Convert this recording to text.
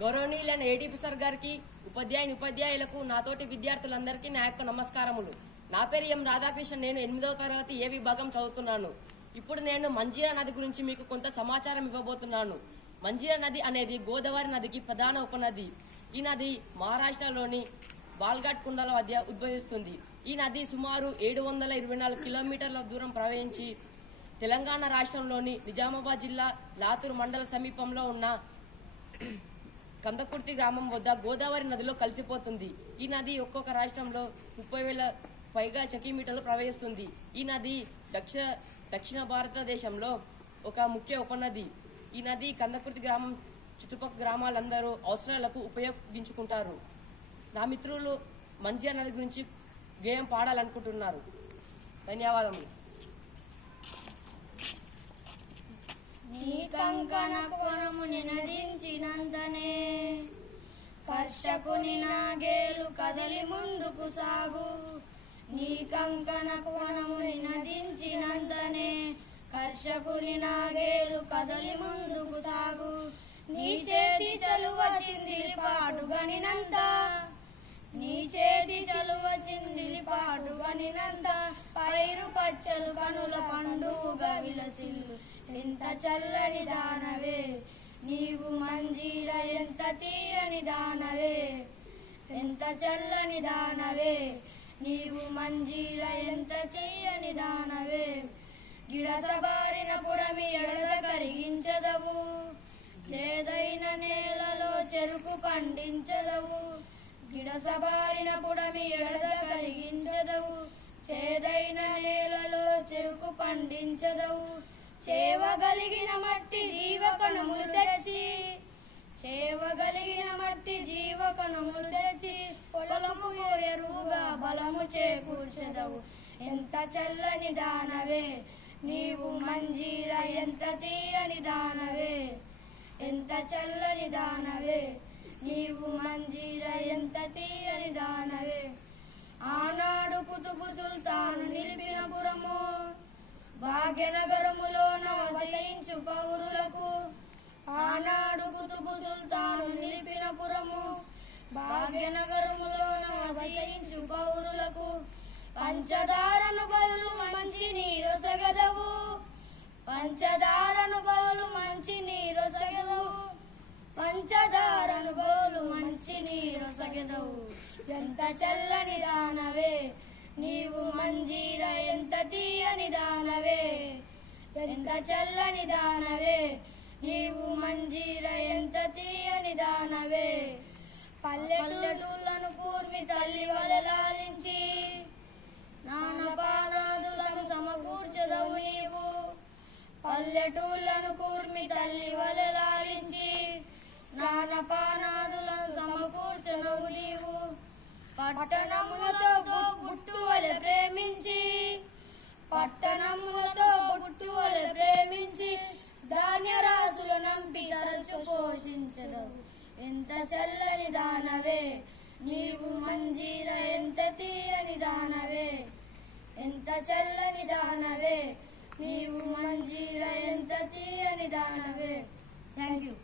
గౌరవనీయులైన ADP sir గారికి, ఉపాధ్యాయులకు, నాతోటి విద్యార్థులందరికీ నా యొక్క నమస్కారములు. నా పేరు ఎం రాధాకృష్ణ. నేను 8వ తరగతి ఏ విభాగం చదువుతున్నాను. ఇప్పుడు నేను మంజీరా నది గురించి మీకు కొంత సమాచారం ఇవ్వబోతున్నాను. మంజీరా నది అనేది గోదావరి నదికి ప్రధాన ఉపనది. ఈ నది మహారాష్ట్రలోని బాల్ఘాట్ కుండల మధ్య ఉద్భవిస్తుంది. ఈ నది సుమారు 724 కిలోమీటర్ల దూరం ప్రవహించి తెలంగాణ రాష్ట్రంలోని నిజామాబాద్ జిల్లా లాతూర్ మండల సమీపంలో ఉన్న కందకుర్తి గ్రామం వద్ద గోదావరి నదిలో కలిసిపోతుంది. ఈ నది ఒక్కొక్క రాష్ట్రంలో 30,000 పైగా సెంటీమీటర్లు ప్రవహిస్తుంది. ఈ నది దక్షిణ భారతదేశంలో ఒక ముఖ్య ఉపనది. ఈ నది కందకుర్తి గ్రామం చుట్టుపక్కల గ్రామాలందరూ అవసరాలకు ఉపయోగించుకుంటారు. నా మిత్రులు మంజీరా నది గురించి గేయం పాడాలనుకుంటున్నారు. ధన్యవాదములు. నీ కంకణ కోణము నినదించినంతనే కర్షకుని నాగేలు కదలి ముందుకు సాగు. నీ కంకణ కోణము నినదించినంతనే కర్షకుని నాగేలు కదలి ముందుకు సాగు. నీ చేతి చలువ చిందిలి పాటుగనినంత, నీ చేతి చలువ చిందిలి పాటుగనినంత పైరు పచ్చలు కనుల పండుగ విలసిల్లు. ఎంత చల్లని దానవే నీవు మంజీరా, ఎంత తీయని దానవే, ఎంత చల్లని దానవే నీవు మంజీరా, ఎంత తీయని దానవే. గిడసబారిన పుడమి ఎడద కరిగించదవు, చేదైన నేలలో చెరుకు పండించదవు. గిడసబారిన పుడమి ఎడద కరిగించదవు, చేదైన నేలలో చెరుకు పండించదవు. చేవగలిగిన మట్టి జీవకణములు తెచ్చి, చేవగలిగిన మట్టి జీవకణములు తెచ్చి పొలము ఎరువుగా బలము చేకూర్చెదవు. ఎంత చల్లని దానవే నీవు మంజీరా, ఎంత తీయని దానవే, ఎంత చల్లని దానవే నీవు మంజీరా, ఎంత తీయని దానవే. ఆనాడు కుతుబు సుల్తాను నిలిపిన పురము భాగ్యనగరములోన వసించు పౌరులకు, ఆనాడు కుతుబు సుల్తాను నిలిపిన పురము భాగ్యనగరములోన వసించు పౌరులకు. పంచదారను బలు మంచి నీరొసగదవు, పంచదారను బలు మంచి నీరొసగదవు, పంచదారను బలు మంచి నీరొసగదవు. ఎంత చల్లని దానవే నీవు మంజీరా, ఎంత తీయని దానవే, ఎంత చల్లని దానవే నీవు మంజీరా, ఎంత తీయని దానవే. పల్లెటూళ్ళను కూర్మి తల్లి వలె లాలించి స్నానపానాదులను సమకూర్చదవు నీవు. పల్లెటూళ్ళను కూర్మి తల్లి వలె లాలించి స్నానపానాదులను సమకూర్చదవు నీవు. పట్టణములతో బుట్టు వలె ప్రేమించి, పట్టణములతో బుట్టు వలె ప్రేమించి ధాన్యరాశులు నంపి తరచు పోషించదవు. ఎంత చల్లని దానవే నీవు మంజీరా, ఎంత తీయని దానవే, ఎంత చల్లని దానవే నీవు మంజీరా, ఎంత తీయని దానవే. Thank you.